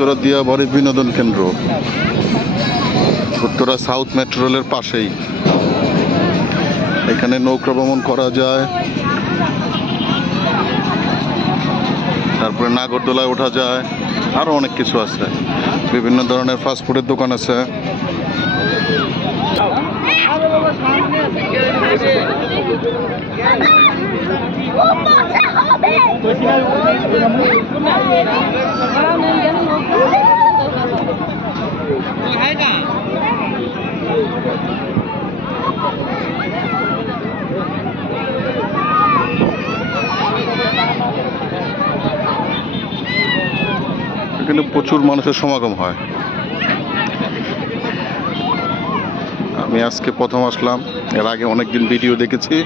উত্তরা দিয়াবাড়ি বিনোদন কেন্দ্র Uttara south metro রেলের পাশেই। এখানে নৌকা ভ্রমণ করা যায়, তারপরে নাগরদোলায় ওঠা যায়, আরো অনেক কিছু আছে। বিভিন্ন ধরনের ফাস্টফুডের দোকান আছে। এখানে প্রচুর মানুষের সমাগম হয়। আমি আজকে প্রথম আসলাম, এর আগে অনেকদিন ভিডিও দেখেছি।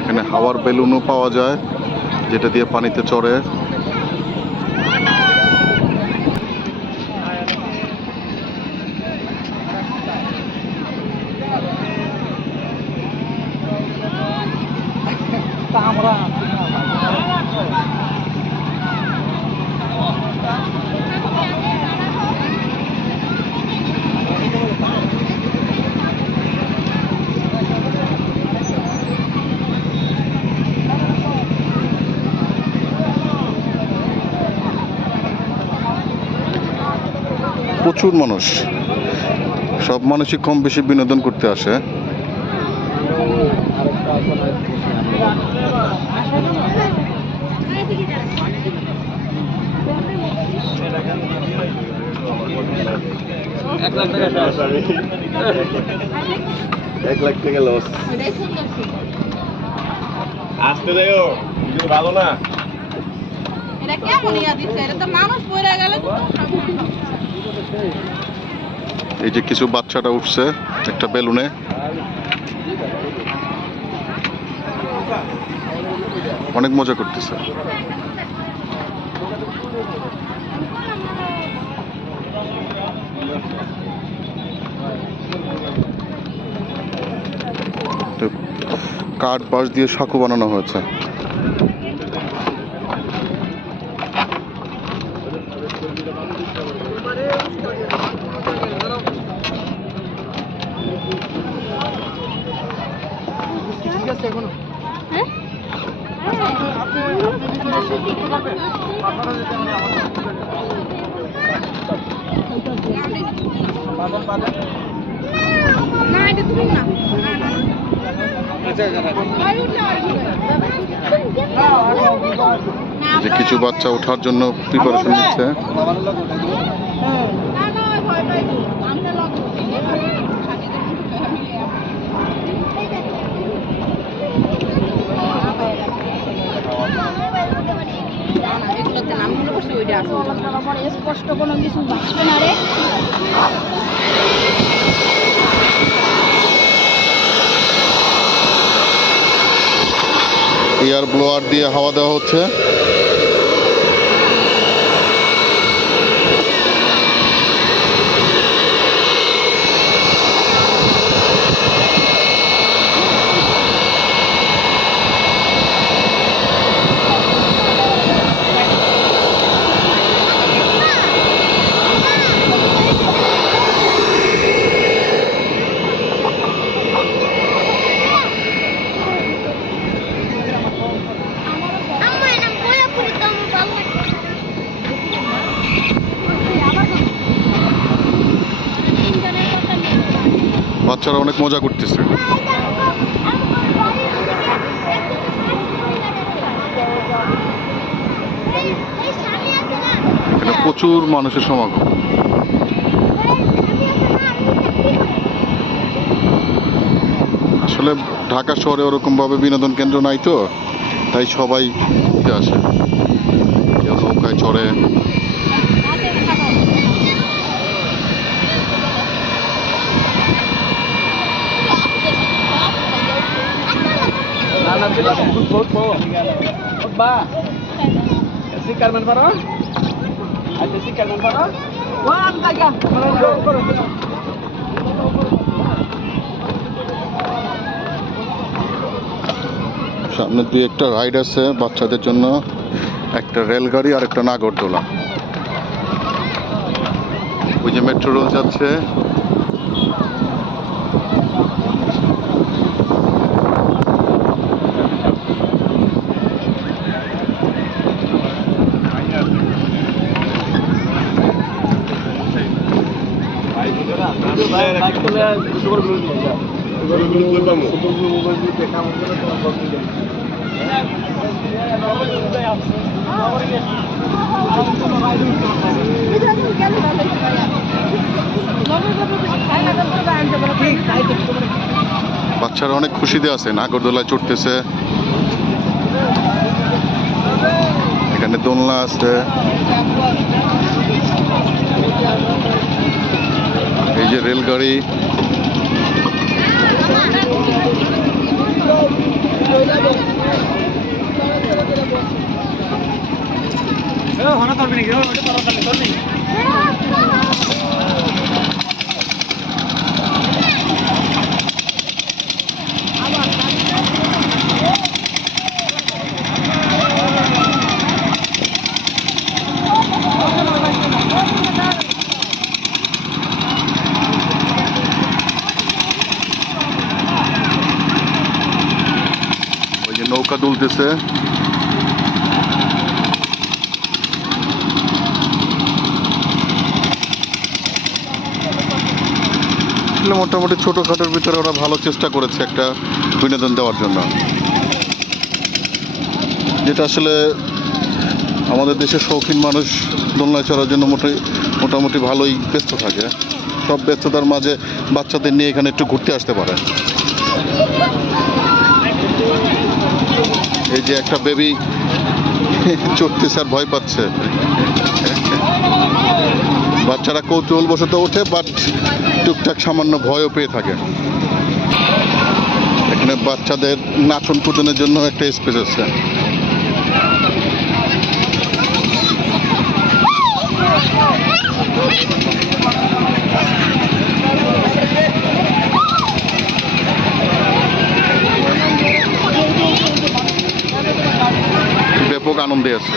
এখানে হাওয়ার বেলুনও পাওয়া যায়, যেটা দিয়ে পানিতে চড়ে। প্রচুর মানুষ, সব মানুষই কম বেশি বিনোদন করতে আসে। এক লাখ টাকা লস আসতে দেও, ভালো না। এই যে কিছু বাচ্চাটা উঠছে একটা বেলুনে। অনেক মজা করতেছে। কাঠ বাঁশ দিয়ে সাঁকো বানানো হয়েছে। যে কিছু বাচ্চা ওঠার জন্য প্রিপারেশন নিচ্ছে। স্পষ্ট কোনো কিছু বাঁচবে না রে। এয়ার ব্লোয়ার দিয়ে হাওয়া দেওয়া হচ্ছে। বাচ্চারা অনেক মজা করতেছে। এখানে প্রচুর মানুষের সমাগম। আসলে ঢাকা শহরে ওরকম ভাবে বিনোদন কেন্দ্র নাই তো, তাই সবাই আসে। কেউ নৌকায় চড়ে, সামনে দুই একটা রাইড আছে বাচ্চাদের জন্য, একটা রেলগাড়ি আর একটা নাগরদোলা। ওই যে মেট্রো রেল যাচ্ছে। বাচ্চারা অনেক খুশিতে আছে, নাগরদোলায় চড়তেছে, এখানে দোলনা আছে, এই যে রেলগাড়ি। ওই যে নৌকা দুলতেছে। মোটামুটি ছোটখাটোর ভিতরে ওরা ভালো চেষ্টা করেছে একটা বিনোদন দেওয়ার জন্য, যেটা আসলে আমাদের দেশের শৌখিন মানুষ দোলনায় চড়ার জন্য মোটামুটি ভালোই ব্যস্ত থাকে। সব ব্যস্ততার মাঝে বাচ্চাদের নিয়ে এখানে একটু ঘুরতে আসতে পারে। এই যে একটা বেবি চড়তেছে আর ভয় পাচ্ছে। বাচ্চারা কৌতূহলবশত ওঠে, বাট টুকটাক সামান্য ভয়ও পেয়ে থাকে। এখানে বাচ্চাদের নাচন কুদনের জন্য একটা স্পেস আছে। ব্যাপক আনন্দে আছে।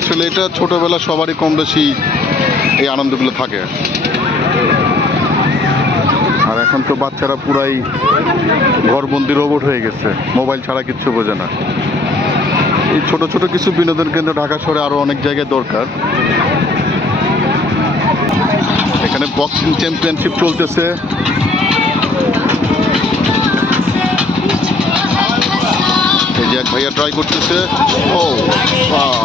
আসলে এটা ছোটবেলা সবারই কম বেশি এই আনন্দগুলো থাকে। আর এখন তো বাচ্চারা পুরাই ঘরবন্দি রোবট হয়ে গেছে, মোবাইল ছাড়া কিচ্ছু বোঝে না। এই ছোট ছোট কিছু বিনোদন কেন্দ্র ঢাকা শহরে আরো অনেক জায়গায় দরকার। এখানে বক্সিং চ্যাম্পিয়নশিপ চলতেছে। এই যে এক ভাইয়া ট্রাই করতেছে। ও ওয়াও।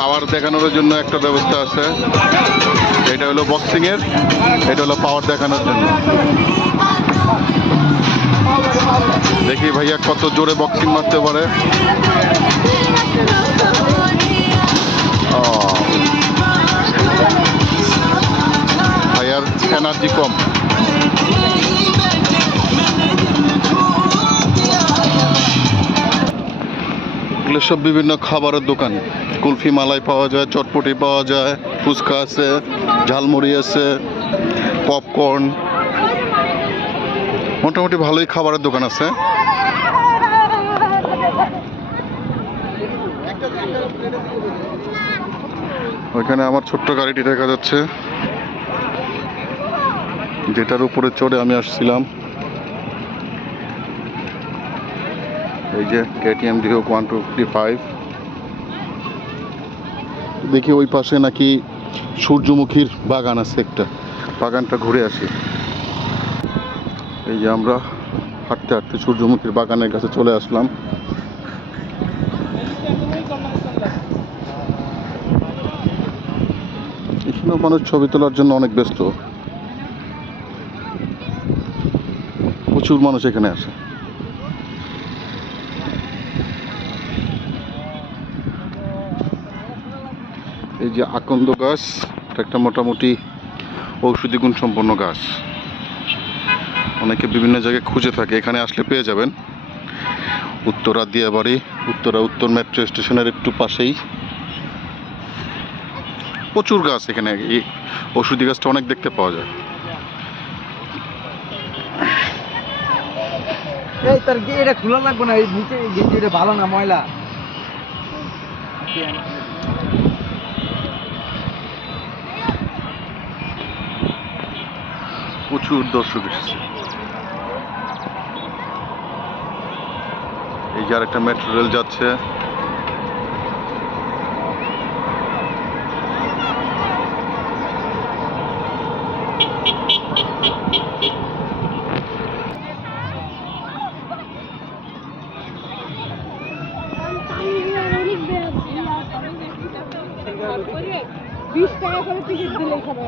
পাওয়ার দেখানোর জন্য একটা ব্যবস্থা আছে। এটা হলো বক্সিং এর, এটা হলো পাওয়ার দেখানোর জন্য। দেখি ভাইয়া কত জোরে বক্সিং মারতে পারে। ভাইয়ার এনার্জি কম। এগুলো সব বিভিন্ন খাবারের দোকান। কুলফি মালাই পাওয়া যায়, চটপটি পাওয়া যায়, ফুচকা আছে, ঝালমুড়ি আছে, পপকর্ন, মোটামুটি ভালোই খাবারের দোকান আছে। ওইখানে আমার ছোট্ট গাড়িটি দেখা যাচ্ছে, যেটার উপরে চড়ে আমি আসছিলাম। এই যে KTM Duke 125। দেখি ওই পাশে নাকি সূর্যমুখীর বাগান আছে, একটা বাগানটা ঘুরে আসি। এই যে আমরা হাঁটতে হাঁটতে সূর্যমুখীর বাগানের কাছে চলে আসলাম। এখানেও মানুষ ছবি তোলার জন্য অনেক ব্যস্ত। প্রচুর মানুষ এখানে আসে। এই যে আকন্দ গাছ, এটা একটা মোটামুটি ঔষধি গুণ সম্পন্ন গাছ। অনেকে বিভিন্ন জায়গায় খুঁজে থাকে, এখানে আসলে পেয়ে যাবেন। উত্তরা দিয়াবাড়ি, উত্তর মেট্রো স্টেশনের একটু পাশেই প্রচুর গাছ। এখানে এই ঔষধি গাছটা অনেক দেখতে পাওয়া যায়। এই তার এটা খোলা লাগবে না, এই নিচে গেঞ্জিটা ভালো না, ময়লা। প্রচুর দর্শক এসেছে। এই যে আরেকটা মেট্রো রেল যাচ্ছে। অনেক 20 টাকা করে টিকিট দিলে এখানে।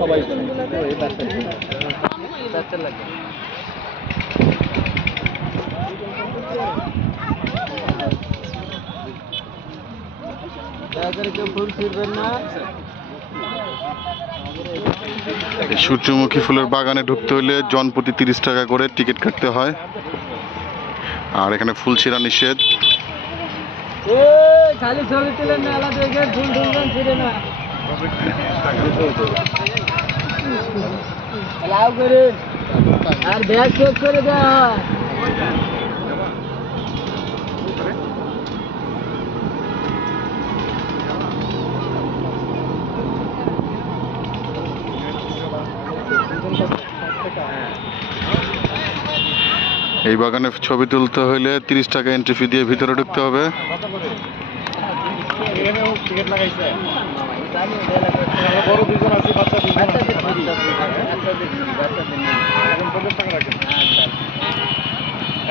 সবাই ফুল ছিড়বেন না। এই সূর্যমুখী ফুলের বাগানে ঢুকতে হলে জনপ্রতি 30 টাকা করে টিকিট কাটতে হয়। আর এখানে ফুল ছিঁড়া নিষেধ। খালি ছবি তুলেন না, আলাদা দেখে ফুল তুলবেন, ছিঁড়ে না। লাভ করে আর ব্যাগ চেক করে দেওয়া হয়। এই বাগানে ছবি তুলতে হলে 30 টাকা এন্ট্রি ফি দিয়ে ভিতরে ঢুকতে হবে। বড় দুজন আছে, বাচ্চা দুজন আছে।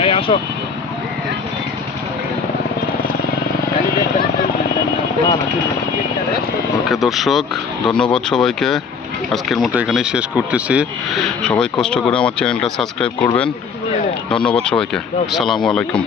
এই আসো। ওকে দর্শক, ধন্যবাদ সবাইকে। আজকের মতো এখানেই শেষ করতেছি। সবাই কষ্ট করে আমার চ্যানেলটা সাবস্ক্রাইব করবেন। ধন্যবাদ সবাইকে। আসসালামু আলাইকুম।